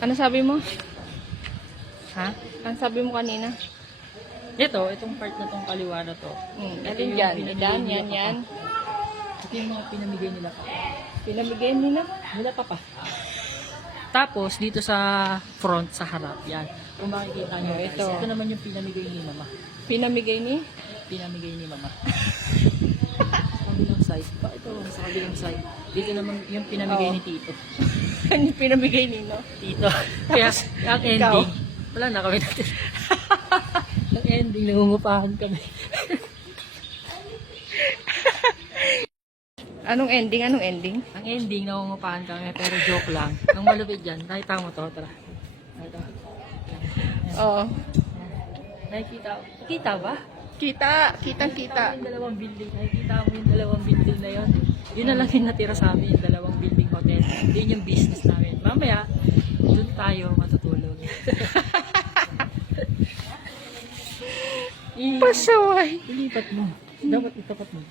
Ano sabi mo? Ha? Ano sabi mo kanina? Itong part na tong kaliwa na to. Ano yan? Ilan? Yan. Ito yung mga pinamigay nila pa. Pinamigay nila? Nila pa. Tapos, dito sa front, sa harap, yan. Kung makikita nyo, guys, ito naman yung pinamigay ni Mama. Pinamigay ni? Pinamigay ni Mama. Sa kabilang side. Ito, sa kabilang side. Dito naman yung pinamigay ni Tito. Ano yung pinamigay ni, no? Tito. Kaya, ang ending, wala na kami natin. Ang ending, nangungupahan kami. Anong ending? Anong ending? Ang ending, nangungupahan kami, pero joke lang. Ang malupit dyan, nakita mo to, tara. Nakita mo. Oo. Nakita ba? Kitang-kita. Yung dalawang building, nakikita mo yung dalawang building na yun. Yun na lang yung natira sa amin, yung dalawang building hotel. Yun yung business namin. Mamaya, doon tayo matutulog. Pasaway. Ilipat mo. Dapat itapat mo.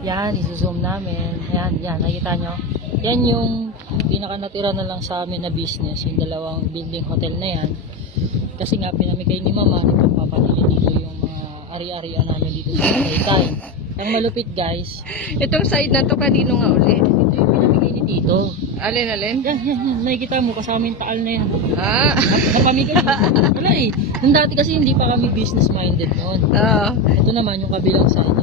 Yan, isuzoom namin. Yan, nakikita nyo? Yan yung pinaka natira na lang sa amin na business, yung dalawang building hotel na yan. Kasi nga, pinamigay ni Mama, ipagpapanili dito yung mga ari-arian namin dito sa Tagaytay. Ang malupit, guys. Itong side na to, kanino nga ulit? Ito yung pinamigay ni Tito. Alin? Yan. Nakikita mo, kasama yung taal na yan. Ah. Napamigay. Wala eh. Nung dati kasi hindi pa kami business-minded noon. Oo. Ito naman yung kabilang side.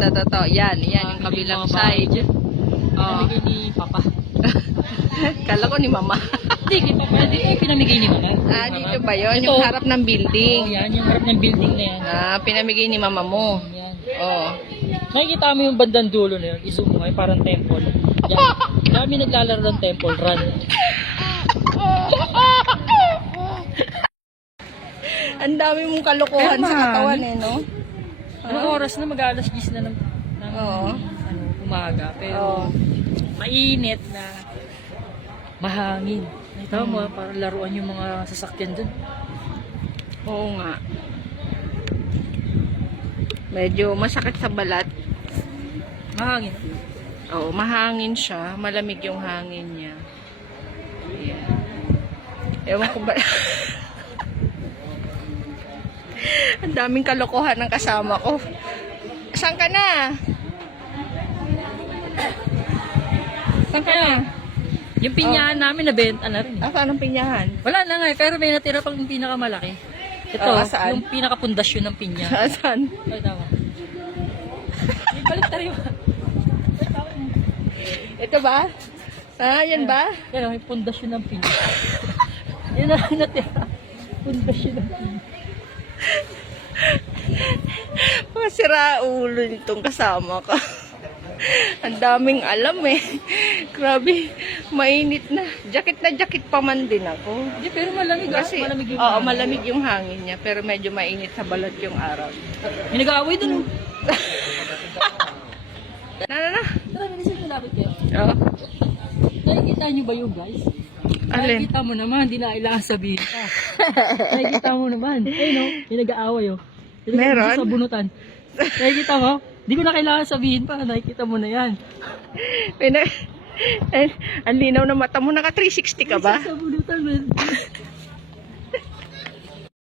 Ito. Yan yung kabilang side. Pinamigay ni Papa. Kala ko ni Mama. Hindi, kay Papa. Dito yung pinamigay ni Mama. Ah, dito ba yun? Yung harap ng building. Oo, yan. Yung harap ng building na yan. Ah, pinamigay ni Mama mo. Yan. Oo. Nakikita mo yung bandang dulo na yun. I-zoom mo. Ay parang temple. Yan. Dami naglalaro ng temple run. Ang dami mong kalokohan sa katawan no? Anong oras na mag-alas 10 na ng umaga. Pero mainit na mahangin. Nakita mo, parang laruan yung mga sasakyan dun. Oo nga. Medyo masakit sa balat. Mahangin. Oo, mahangin siya. Malamig yung hangin niya. Ayan. Ewan ko ba... Ang daming kalokohan ng kasama ko. Saan ka na? Saan ka na? Yung pinyahan namin nabenta na rin. Saan ang pinyahan? Wala na nga eh, pero may natira pang pinakamalaki. Ito, saan? yung pinakapundasyon ng pinya. Saan? Ay, tama. May balik tayo. Ito ba? Yan ba? Yan, may pundasyon ng pinya. Yan ang natira. Pundasyon ng pinya. Mga sira ulo nitong kasama ka. Ang daming alam eh. Grabe, mainit na. Jacket pa man din ako. Hindi, pero malamig. Kasi, malamig yung oo, malamig yung hangin niya. Pero medyo mainit sa balat yung araw. May nag-aaway dun. Na. Tara, bilisan malapit kayo. Oo. Nakikita nyo ba yung guys? Alin? Nakikita mo naman, hindi na kailangan sabihin pa. Nakikita mo naman. Ayun no, may nag-aaway oh. Meron? Sa bunutan. Nakikita mo? Hindi ko na kailangan sabihin pa. Nakikita mo na yan. Ang linaw na mata mo. Naka 360 ka ba? Sa bunutan.